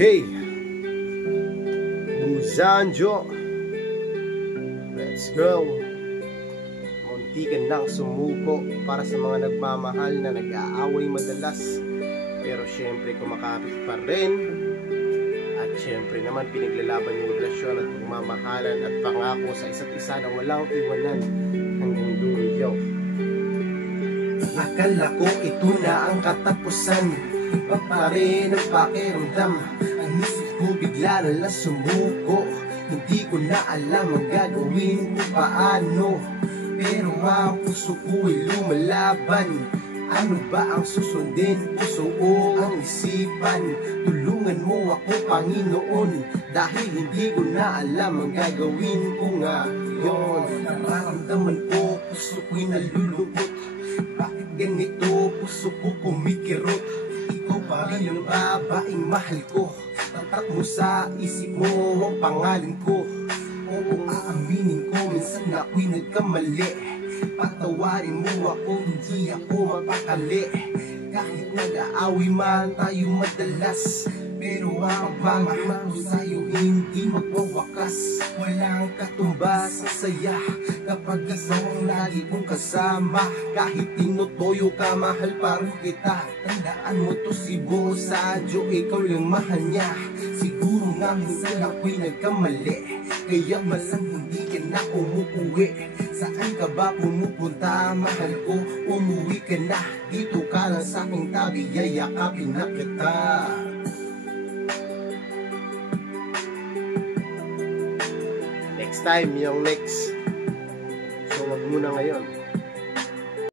Hey, Buzanjo, let's go. Muntikan nang sumuko para sa mga nagmamahal na nag-aaway madalas, pero syempre kumakapit pa rin. At syempre naman pinaglalaban yung relasyon at pagmamahalan at pangako sa isa't isa na walang iwanan hanggang dulo. Akala ko ito na ang katapusan, iba pa rin ang pakiramdam. Ang isip ko bigla na lang sumuko, hindi ko na alam ang gagawin ko paano. Pero ang puso ko'y lumalaban. Ano ba ang susundin? Puso o ang isipan? Tulungan mo ako, Panginoon, dahil hindi ko na alam ang gagawin ko ngayon. Nararamdaman ko, puso ko'y nalulungkot. Bakit ganito? Puso ko kumikirot. Ikaw pa rin ang babaeng mahal ko. Tatak mo sa isip mo ang pangalan ko. Oo, aaminin ko, minsan ako'y nagkamali. Patawarin mo ako, hindi ako mapakali. Kahit nag-aaway man tayo madalas, pero ang pagmamahal ko sa'yo hindi magwawakas. Walang katumbas ang saya kapag asawang lagi kong kasama. Kahit tinutoyo ka, mahal pa rin kita. Tandaan mo to, si Buzanjo, ikaw lang mahal niya. Siguro nga minsan ako'y nagkamali, kaya malang hindi ka na umuuwi. Saan ka ba pumupunta, mahal ko? Umuwi ka na, dito ka lang sa aking tabi, yayakapin na kita. Next time, yung next. So wag muna ngayon.